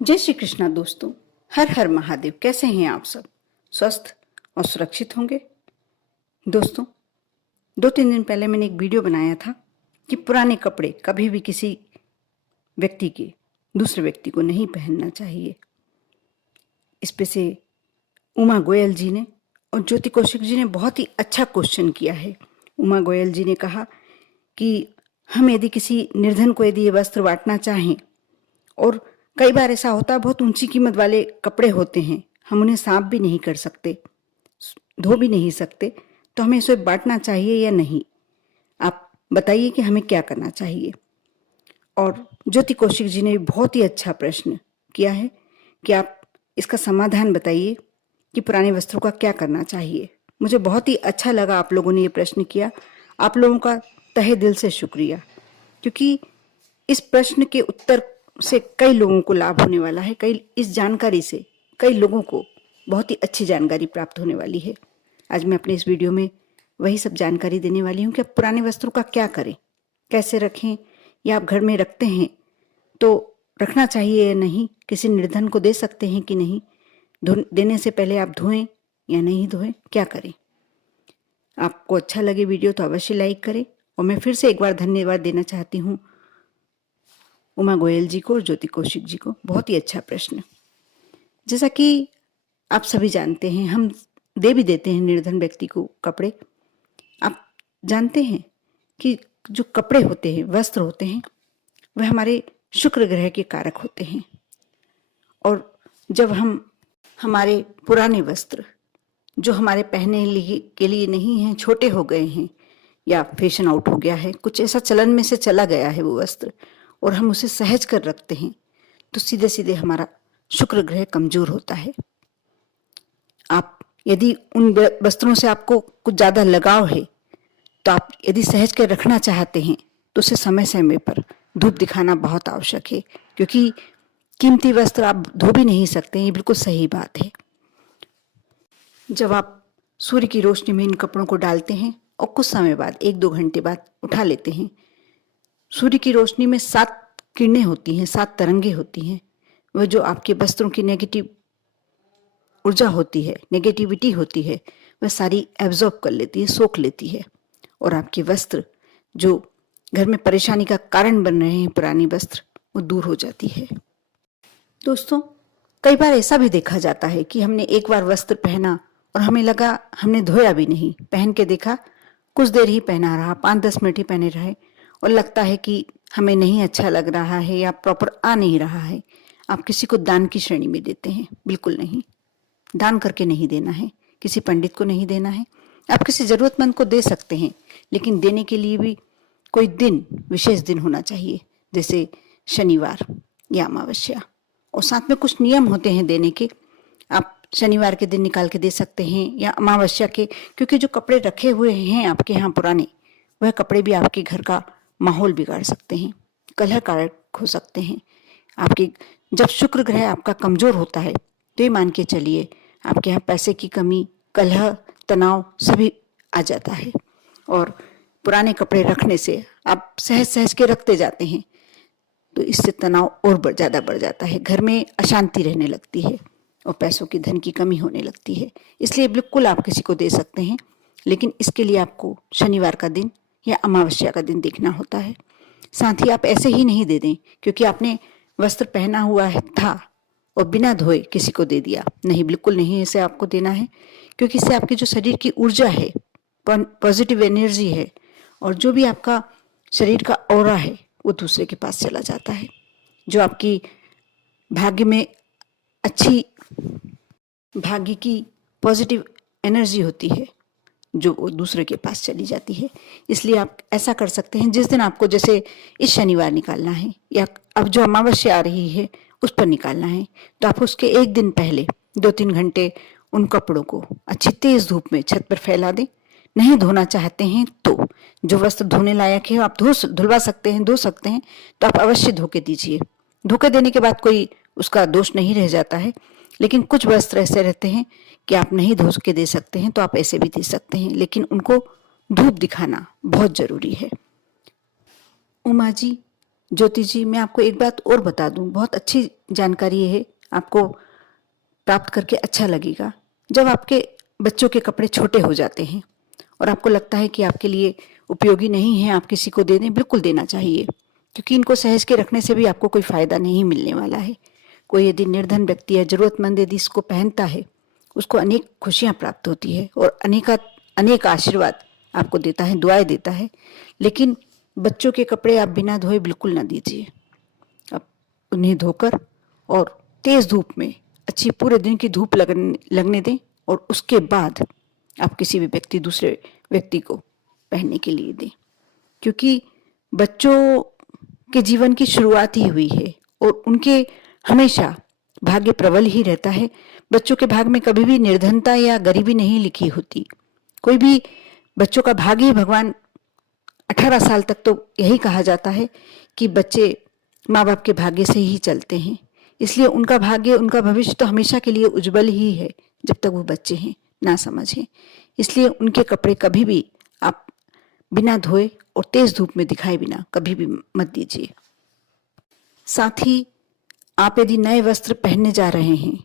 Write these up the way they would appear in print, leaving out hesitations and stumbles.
जय श्री कृष्णा दोस्तों। हर हर महादेव। कैसे हैं आप सब? स्वस्थ और सुरक्षित होंगे। दोस्तों, 2-3 दिन पहले मैंने एक वीडियो बनाया था कि पुराने कपड़े कभी भी किसी व्यक्ति के दूसरे व्यक्ति को नहीं पहनना चाहिए। इस पे से उमा गोयल जी ने और ज्योति कौशिक जी ने बहुत ही अच्छा क्वेश्चन किया है। उमा गोयल जी ने कहा कि हम यदि किसी निर्धन को यदि ये वस्त्र बांटना चाहें, और कई बार ऐसा होता है बहुत ऊंची कीमत वाले कपड़े होते हैं, हम उन्हें साफ भी नहीं कर सकते, धो भी नहीं सकते, तो हमें इसे बांटना चाहिए या नहीं? आप बताइए कि हमें क्या करना चाहिए। और ज्योति कौशिक जी ने बहुत ही अच्छा प्रश्न किया है कि आप इसका समाधान बताइए कि पुराने वस्त्रों का क्या करना चाहिए। मुझे बहुत ही अच्छा लगा आप लोगों ने ये प्रश्न किया। आप लोगों का तहे दिल से शुक्रिया, क्योंकि इस प्रश्न के उत्तर से कई लोगों को लाभ होने वाला है। इस जानकारी से कई लोगों को बहुत ही अच्छी जानकारी प्राप्त होने वाली है। आज मैं अपने इस वीडियो में वही सब जानकारी देने वाली हूँ कि आप पुराने वस्त्रों का क्या करें, कैसे रखें, या आप घर में रखते हैं तो रखना चाहिए या नहीं, किसी निर्धन को दे सकते हैं कि नहीं, देने से पहले आप धोएं या नहीं धोएं, क्या करें। आपको अच्छा लगे वीडियो तो अवश्य लाइक करें। और मैं फिर से एक बार धन्यवाद देना चाहती हूँ उमा गोयल जी को और ज्योति कौशिक जी को। बहुत ही अच्छा प्रश्न। जैसा कि आप सभी जानते हैं, हम दे भी देते हैं निर्धन व्यक्ति को कपड़े। आप जानते हैं कि जो कपड़े होते हैं, वस्त्र होते हैं, वह हमारे शुक्र ग्रह के कारक होते हैं। और जब हम हमारे पुराने वस्त्र जो हमारे पहनने के लिए नहीं हैं, छोटे हो गए हैं या फैशन आउट हो गया है, कुछ ऐसा चलन में से चला गया है वो वस्त्र, और हम उसे सहज कर रखते हैं, तो सीधे सीधे हमारा शुक्र ग्रह कमजोर होता है। आप यदि उन वस्त्रों से आपको कुछ ज्यादा लगाव है, तो आप यदि सहज कर रखना चाहते हैं तो उसे समय समय पर धूप दिखाना बहुत आवश्यक है, क्योंकि कीमती वस्त्र आप धो भी नहीं सकते। ये बिल्कुल सही बात है। जब आप सूर्य की रोशनी में इन कपड़ों को डालते हैं और कुछ समय बाद 1-2 घंटे बाद उठा लेते हैं, सूर्य की रोशनी में 7 किरणें होती हैं, 7 तरंगे होती हैं। वह जो आपके वस्त्रों की नेगेटिव ऊर्जा होती है, नेगेटिविटी होती है, वह सारी एब्जॉर्ब कर लेती है, सोख लेती है, और आपके वस्त्र जो घर में परेशानी का कारण बन रहे हैं, पुरानी वस्त्र, वो दूर हो जाती है। दोस्तों, कई बार ऐसा भी देखा जाता है कि हमने एक बार वस्त्र पहना और हमें लगा हमने धोया भी नहीं, पहन के देखा, कुछ देर ही पहना रहा, 5-10 मिनट ही पहने रहे, और लगता है कि हमें नहीं अच्छा लग रहा है या प्रॉपर आ नहीं रहा है। आप किसी को दान की श्रेणी में देते हैं? बिल्कुल नहीं। दान करके नहीं देना है, किसी पंडित को नहीं देना है। आप किसी जरूरतमंद को दे सकते हैं, लेकिन देने के लिए भी कोई दिन, विशेष दिन होना चाहिए, जैसे शनिवार या अमावस्या। और साथ में कुछ नियम होते हैं देने के। आप शनिवार के दिन निकाल के दे सकते हैं या अमावस्या के, क्योंकि जो कपड़े रखे हुए हैं आपके यहाँ पुराने, वह कपड़े भी आपके घर का माहौल बिगाड़ सकते हैं, कलह कारक हो सकते हैं। आपके जब शुक्र ग्रह आपका कमजोर होता है तो ये मान के चलिए आपके यहाँ पैसे की कमी, कलह, तनाव सभी आ जाता है। और पुराने कपड़े रखने से आप सहज सहज के रखते जाते हैं, तो इससे तनाव और ज्यादा बढ़ जाता है, घर में अशांति रहने लगती है और पैसों की, धन की कमी होने लगती है। इसलिए बिल्कुल आप किसी को दे सकते हैं, लेकिन इसके लिए आपको शनिवार का दिन या अमावस्या का दिन देखना होता है। साथ ही आप ऐसे ही नहीं दे दें क्योंकि आपने वस्त्र पहना हुआ है था और बिना धोए किसी को दे दिया। नहीं, बिल्कुल नहीं ऐसे आपको देना है, क्योंकि इससे आपके जो शरीर की ऊर्जा है, पॉजिटिव एनर्जी है, और जो भी आपका शरीर का ऑरा है, वो दूसरे के पास चला जाता है। जो आपकी भाग्य में अच्छी, भाग्य की पॉजिटिव एनर्जी होती है, जो वो दूसरे के पास चली जाती है। इसलिए आप ऐसा कर सकते हैं, जिस दिन आपको, जैसे इस शनिवार निकालना है या अब जो अमावस्या आ रही है उस पर निकालना है, तो आप उसके एक दिन पहले 2-3 घंटे उन कपड़ों को अच्छी तेज धूप में छत पर फैला दें। नहीं धोना चाहते हैं तो जो वस्त्र धोने लायक है आप धुलवा सकते हैं, धो सकते हैं, तो आप अवश्य धो के दीजिए। धोके देने के बाद कोई उसका दोष नहीं रह जाता है। लेकिन कुछ वस्त्र ऐसे रहते हैं कि आप नहीं धो के दे सकते हैं, तो आप ऐसे भी दे सकते हैं, लेकिन उनको धूप दिखाना बहुत जरूरी है। उमा जी, ज्योति जी, मैं आपको एक बात और बता दूं, बहुत अच्छी जानकारी है, आपको प्राप्त करके अच्छा लगेगा। जब आपके बच्चों के कपड़े छोटे हो जाते हैं और आपको लगता है कि आपके लिए उपयोगी नहीं है, आप किसी को दे दें, बिल्कुल देना चाहिए, क्योंकि इनको सहेज के रखने से भी आपको कोई फायदा नहीं मिलने वाला है। कोई यदि निर्धन व्यक्ति या जरूरतमंद यदि इसको पहनता है, उसको अनेक खुशियां प्राप्त होती है और अनेक आशीर्वाद आपको देता है, दुआएं देता है। लेकिन बच्चों के कपड़े आप बिना धोए बिल्कुल ना दीजिए। आप उन्हें धोकर और तेज धूप में अच्छी पूरे दिन की धूप लगने दें और उसके बाद आप किसी भी दूसरे व्यक्ति को पहनने के लिए दें, क्योंकि बच्चों के जीवन की शुरुआत ही हुई है और उनके हमेशा भाग्य प्रबल ही रहता है। बच्चों के भाग में कभी भी निर्धनता या गरीबी नहीं लिखी होती। कोई भी बच्चों का भाग्य ही भगवान 18 साल तक तो यही कहा जाता है कि बच्चे माँ बाप के भाग्य से ही चलते हैं, इसलिए उनका भाग्य, उनका भविष्य तो हमेशा के लिए उज्जवल ही है जब तक वो बच्चे हैं, ना समझें। इसलिए उनके कपड़े कभी भी आप बिना धोए और तेज धूप में दिखाए बिना कभी भी मत दीजिए। साथ ही आप यदि नए वस्त्र पहनने जा रहे हैं,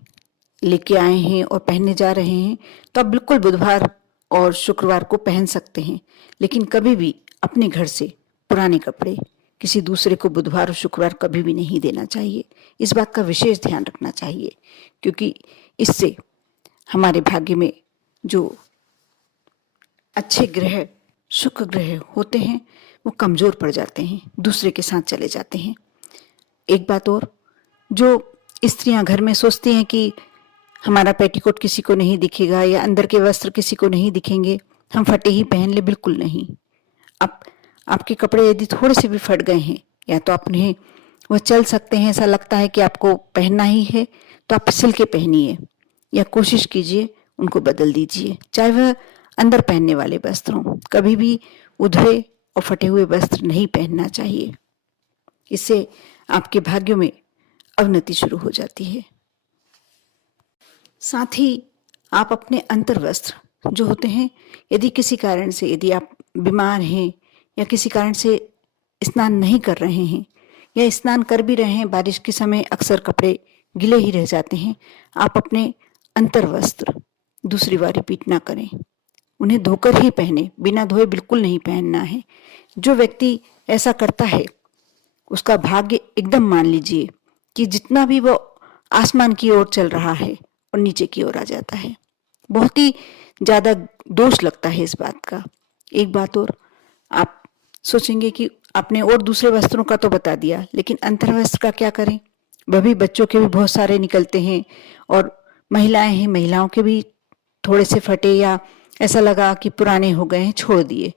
लेके आए हैं और पहनने जा रहे हैं, तो आप बिल्कुल बुधवार और शुक्रवार को पहन सकते हैं, लेकिन कभी भी अपने घर से पुराने कपड़े किसी दूसरे को बुधवार और शुक्रवार कभी भी नहीं देना चाहिए। इस बात का विशेष ध्यान रखना चाहिए, क्योंकि इससे हमारे भाग्य में जो अच्छे ग्रह, शुक्र ग्रह होते हैं, वो कमजोर पड़ जाते हैं, दूसरे के साथ चले जाते हैं। एक बात और, जो स्त्रियां घर में सोचती हैं कि हमारा पेटीकोट किसी को नहीं दिखेगा या अंदर के वस्त्र किसी को नहीं दिखेंगे, हम फटे ही पहन ले, बिल्कुल नहीं। आपके कपड़े यदि थोड़े से भी फट गए हैं, या तो आप उन्हें, वह चल सकते हैं, ऐसा लगता है कि आपको पहनना ही है, तो आप सिल के पहनिए या कोशिश कीजिए उनको बदल दीजिए, चाहे वह अंदर पहनने वाले वस्त्र हों। कभी भी उधड़े और फटे हुए वस्त्र नहीं पहनना चाहिए, इससे आपके भाग्यों में अवनति शुरू हो जाती है। साथ ही आप अपने अंतर वस्त्र जो होते हैं, यदि किसी कारण से, यदि आप बीमार हैं या किसी कारण से स्नान नहीं कर रहे हैं या स्नान कर भी रहे हैं, बारिश के समय अक्सर कपड़े गीले ही रह जाते हैं, आप अपने अंतर वस्त्र दूसरी बार रिपीट ना करें, उन्हें धोकर ही पहने, बिना धोए बिल्कुल नहीं पहनना है। जो व्यक्ति ऐसा करता है उसका भाग्य एकदम मान लीजिए कि जितना भी वो आसमान की ओर चल रहा है और नीचे की ओर आ जाता है। बहुत ही ज्यादा दोष लगता है इस बात का। एक बात और, आप सोचेंगे कि आपने और दूसरे वस्त्रों का तो बता दिया, लेकिन अंतर वस्त्र का क्या करें? वह भी, बच्चों के भी बहुत सारे निकलते हैं और महिलाएं हैं, महिलाओं के भी थोड़े से फटे या ऐसा लगा कि पुराने हो गए हैं, छोड़ दिए।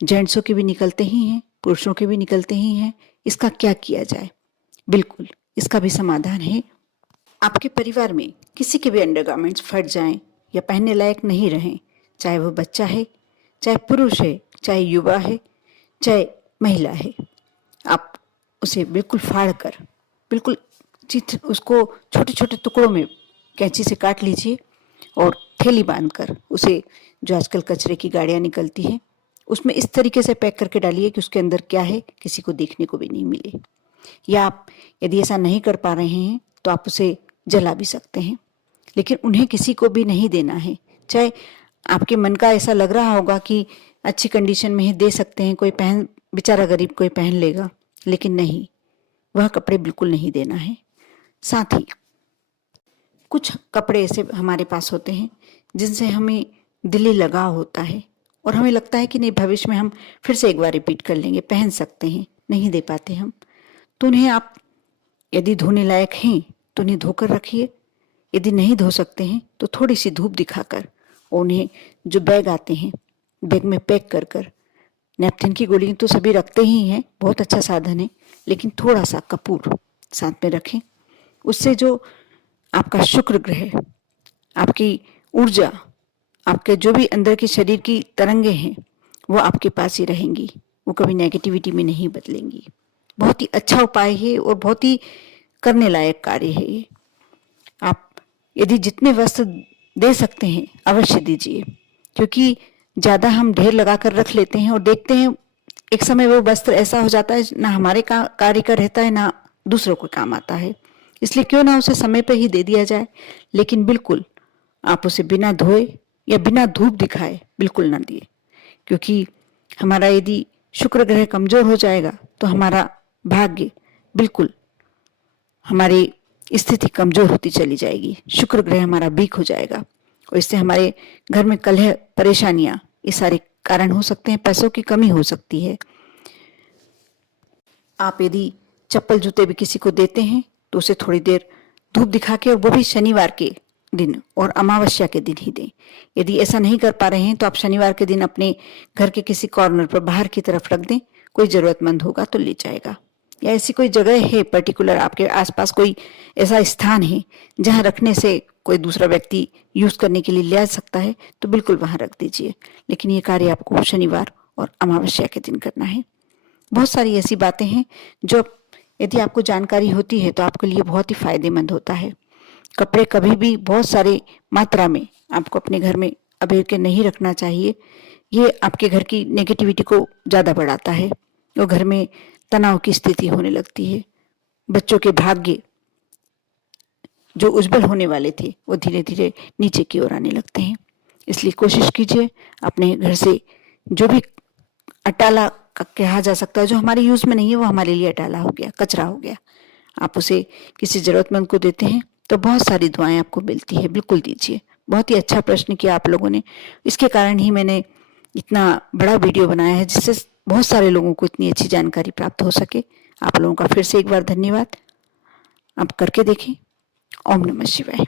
जेंट्सों के भी निकलते ही हैं, पुरुषों के भी निकलते ही हैं। इसका क्या किया जाए? बिल्कुल, इसका भी समाधान है। आपके परिवार में किसी के भी अंडरगारमेंट्स फट जाएं या पहनने लायक नहीं रहें, चाहे वो बच्चा है, चाहे पुरुष है, चाहे युवा है, चाहे महिला है, आप उसे बिल्कुल फाड़ कर, बिल्कुल उसको छोटे छोटे टुकड़ों में कैंची से काट लीजिए और थैली बांधकर उसे, जो आजकल कचरे की गाड़ियां निकलती हैं, उसमें इस तरीके से पैक करके डालिए कि उसके अंदर क्या है किसी को देखने को भी नहीं मिले। या आप यदि ऐसा नहीं कर पा रहे हैं तो आप उसे जला भी सकते हैं, लेकिन उन्हें किसी को भी नहीं देना है। चाहे आपके मन का ऐसा लग रहा होगा कि अच्छी कंडीशन में ही दे सकते हैं, कोई पहन, बेचारा गरीब कोई पहन लेगा, लेकिन नहीं, वह कपड़े बिल्कुल नहीं देना है। साथ ही कुछ कपड़े ऐसे हमारे पास होते हैं जिनसे हमें दिली लगाव होता है और हमें लगता है कि नहीं, भविष्य में हम फिर से एक बार रिपीट कर लेंगे, पहन सकते हैं, नहीं दे पाते हम, तो उन्हें आप यदि धोने लायक हैं तो उन्हें धोकर रखिए। यदि नहीं धो सकते हैं तो थोड़ी सी धूप दिखाकर उन्हें, जो बैग आते हैं, बैग में पैक कर कर, नैपथिन की गोली तो सभी रखते ही हैं, बहुत अच्छा साधन है, लेकिन थोड़ा सा कपूर साथ में रखें। उससे जो आपका शुक्र ग्रह, आपकी ऊर्जा, आपके जो भी अंदर के शरीर की तरंगे हैं, वो आपके पास ही रहेंगी, वो कभी नेगेटिविटी में नहीं बदलेंगी। बहुत ही अच्छा उपाय है और बहुत ही करने लायक कार्य है ये। आप यदि जितने वस्त्र दे सकते हैं अवश्य दीजिए, क्योंकि ज़्यादा हम ढेर लगा कर रख लेते हैं और देखते हैं एक समय वो वस्त्र ऐसा हो जाता है ना हमारे कार्य का रहता है ना दूसरों को काम आता है। इसलिए क्यों ना उसे समय पे ही दे दिया जाए, लेकिन बिल्कुल आप उसे बिना धोए या बिना धूप दिखाए बिल्कुल ना दिए, क्योंकि हमारा यदि शुक्र ग्रह कमजोर हो जाएगा तो हमारा भाग्य बिल्कुल, हमारी स्थिति कमजोर होती चली जाएगी, शुक्र ग्रह हमारा वीक हो जाएगा और इससे हमारे घर में कलह, परेशानियां, ये सारे कारण हो सकते हैं, पैसों की कमी हो सकती है। आप यदि चप्पल जूते भी किसी को देते हैं तो उसे थोड़ी देर धूप दिखा के, और वो भी शनिवार के दिन और अमावस्या के दिन ही दें। यदि ऐसा नहीं कर पा रहे हैं तो आप शनिवार के दिन अपने घर के किसी कॉर्नर पर बाहर की तरफ रख दें, कोई जरूरतमंद होगा तो ले जाएगा। या ऐसी कोई जगह है पर्टिकुलर, आपके आसपास कोई ऐसा स्थान है जहां रखने से कोई दूसरा व्यक्ति यूज करने के लिए ले आ सकता है, तो बिल्कुल वहां रख दीजिए। लेकिन ये कार्य आपको शनिवार और अमावस्या के दिन करना है। बहुत सारी ऐसी बातें हैं जो यदि आपको जानकारी होती है तो आपके लिए बहुत ही फायदेमंद होता है। कपड़े कभी भी बहुत सारी मात्रा में आपको अपने घर में अबेर के नहीं रखना चाहिए। ये आपके घर की नेगेटिविटी को ज्यादा बढ़ाता है और घर में तनाव की स्थिति होने लगती है। बच्चों के भाग्य जो उज्जवल होने वाले थे वो धीरे धीरे नीचे की ओर आने लगते हैं। इसलिए कोशिश कीजिए अपने घर से जो भी अटाला कहा जा सकता है, जो हमारे यूज में नहीं है वो हमारे लिए अटाला हो गया, कचरा हो गया, आप उसे किसी जरूरतमंद को देते हैं तो बहुत सारी दुआएं आपको मिलती है, बिल्कुल दीजिए। बहुत ही अच्छा प्रश्न किया आप लोगों ने, इसके कारण ही मैंने इतना बड़ा वीडियो बनाया है जिससे बहुत सारे लोगों को इतनी अच्छी जानकारी प्राप्त हो सके। आप लोगों का फिर से एक बार धन्यवाद। आप करके देखें। ओम नमः शिवाय।